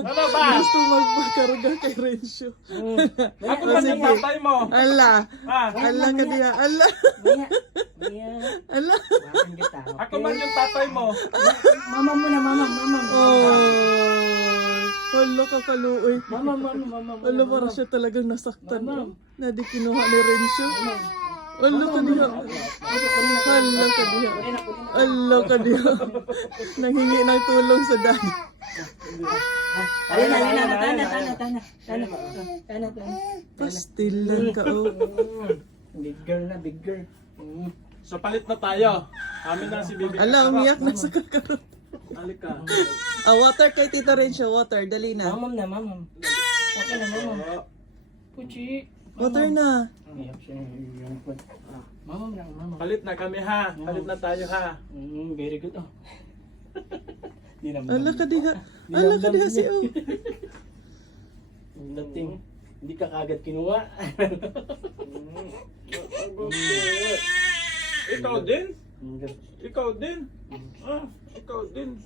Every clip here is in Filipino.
Ano ba? Gusto magpakarga kay Rencio. Ako man yung tatay mo. Ala. Ha? Ala ka diha. Ala. Ala. Ako man yung tatay mo. Mama mo na, mama. Oh. Wala ka kaluoy. Mama. Wala para siya talagang nasaktan. Na di kinuha ni Rencio. Wala ka diha. Wala ka diha. Wala ka diha. Nanghingi ng tulong sa daddy. Tana. Pastilan ka oh. Big girl na, big girl. So palit na tayo. Amin na si Bibi. Ala, umiyak na sa kakarot. Halika. Water kay Tita Rencio. Water, dali na. Mamam na, mamam. Okay na, mamam. Puchi. Water na. Umiyak siya. Mamam lang, mamam. Palit na kami ha. Palit na tayo ha. Very good. Oh. Ala ka diha. Ala ka diha si O. Dating, hindi ka kagad kinuha. Ikaw din? Ikaw din? Ikaw din.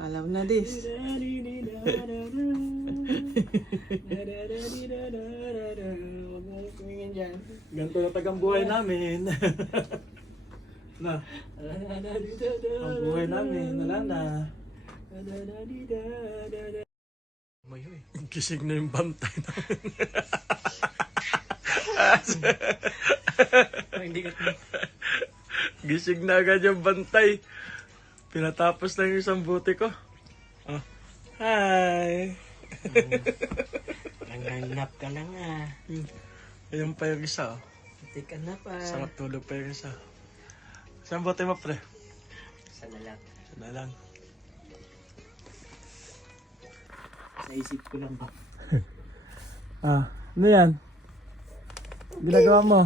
Alam na this. Ganito na tagang buhay namin. Na. Ang buhay namin. Wala na. Mayoy. Gising na yung bantay namin. Gising na agad yung bantay. Pinatapos na yung isang buti ko. Hi! Nanganap ka lang ah. Ayun pa yung isa. Take ka na pa. Sarap tulog pa yung isa. Saan buti mo, pre? Sa lalak. Sana lang. Sa isip ko lang ba? Ano yan? Ginagawa mo?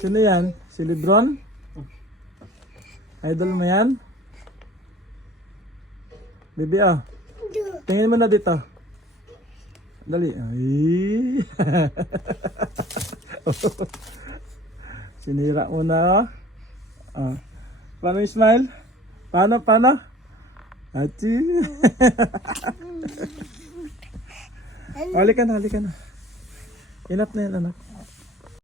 Sino yan? Si Lebron? Idol mo yan? Bibi tingin mo na dito. Dali. Ay. Sinira mo na. Paano yung smile? Paano? Achi. Halika na. Enough na yan, anak.